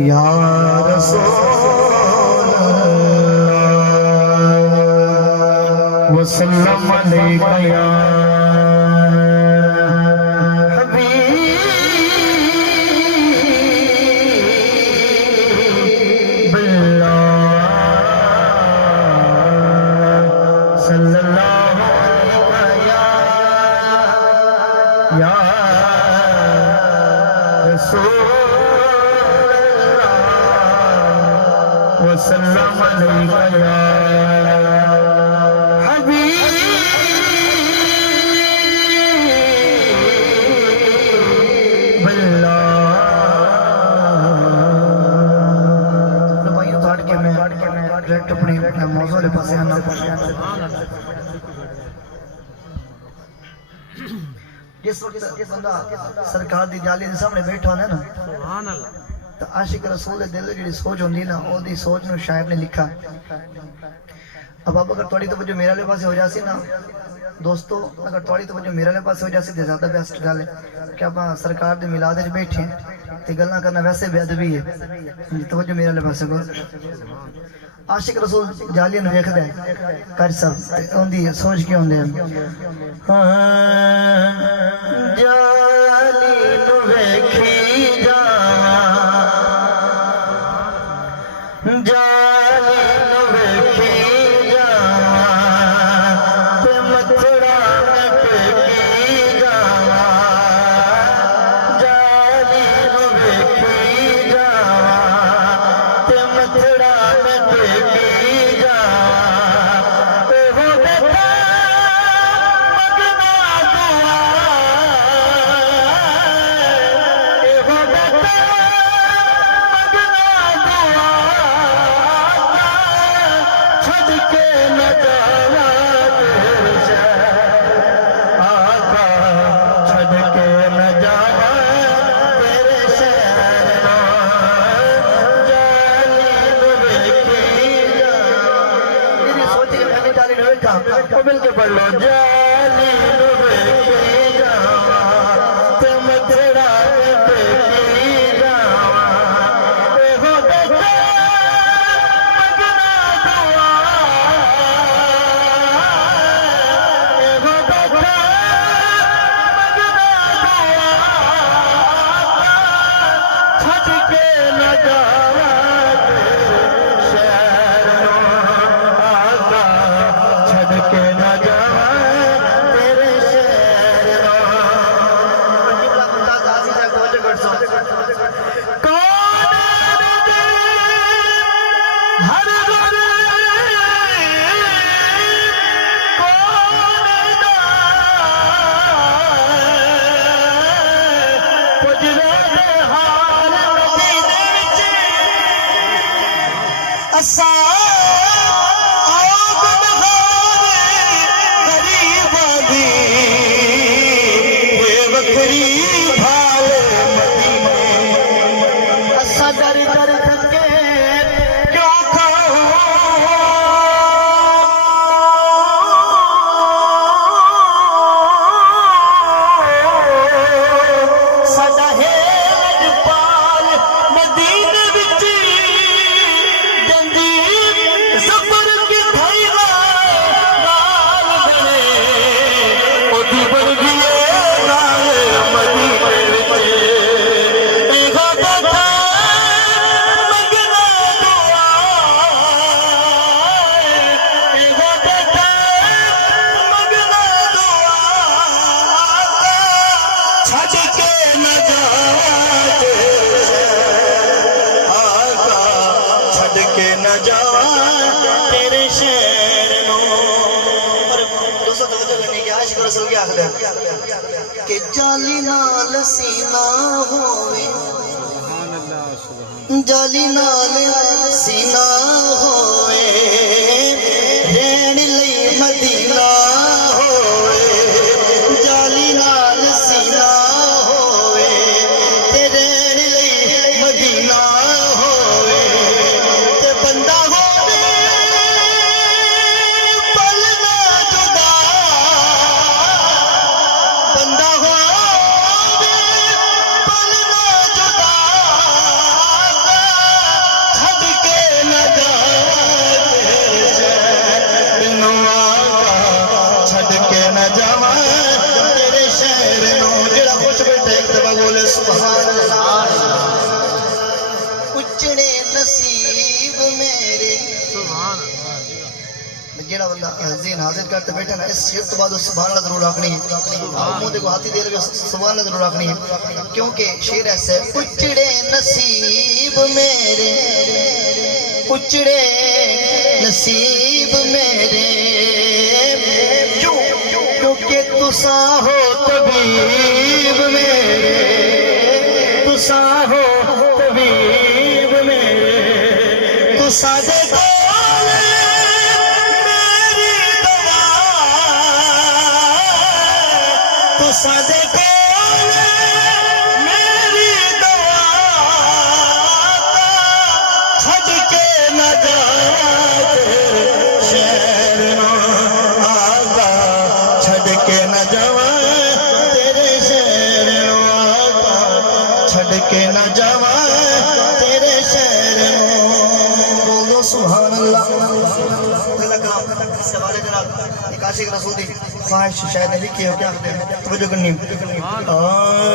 या रसूल अल्लाह वसल्लम अलैका या हबीब अल्लाह सल्लल्लाहु अलैका या रसूल वसल्लम अलैका या हबीब अल्लाह। तो भाइयों बैठ के मैं डायरेक्ट अपने मौजूद वाले पासे आना। जिस वक्त बंदा सरकार दी जाली दे सामने बैठा होना ना, सुभान अल्लाह, तो आशिक रसूल दे दिल दी सोच होंदी ना, ओदी सोच नु शायर ने लिखा। अब अगर थोड़ी तवज्जो मेरे वाले पासे हो जासी ना दोस्तों, अगर थोड़ी तवज्जो मेरे वाले पासे हो जासी तो ज्यादा बेस्ट गल है कि आप सरकार दे मिलाद विच बैठे ते गल्लां करना वैसे बेअदबी है। तवज्जो मेरे वाले पासे करो। आशिक रसूल जालियां नु वेखदा है कर सब ओंदी सोच के होंदे हैं। जाली नु वेखी मिल के पढ़ लो। जाली के जाली नाल सीना होवे, जाली नाल सीना होवे, रहन लई मदीना होवे, जाली नाल सीना होवे, ते रहन लई मदीना होवे, ते बंदा होवे पल ना जुदा सुभान अल्लाह। उजड़े नसीब मेरे जेड़ा बंदा ज़हन हाजिर करते बैठा ना, इस शेर तो बाद सुभान अल्लाह जरूर आखनी है। मुंह देखो हाथी दे लगे सुभान अल्लाह जरूर आखनी है, क्योंकि शेर ऐसा है, उजड़े नसीब मेरे, उजड़े नसीब मेरे, क्योंकि तुसा हो तबीब मेरे, तुसा हो तबीब मेरे, तुसा दे सादे कोल मेरी दवा छड़ के न जावा तेरे शहर आगा, छड़ के न जावा तेरे शहर आगा, छड़ के न जावा तेरे शहर। बोलो सुभान अल्लाह। एक आशिक रसूल दी ख्वाहिश शायद लिखी हो, क्या कहते हैं, तवज्जो करनी।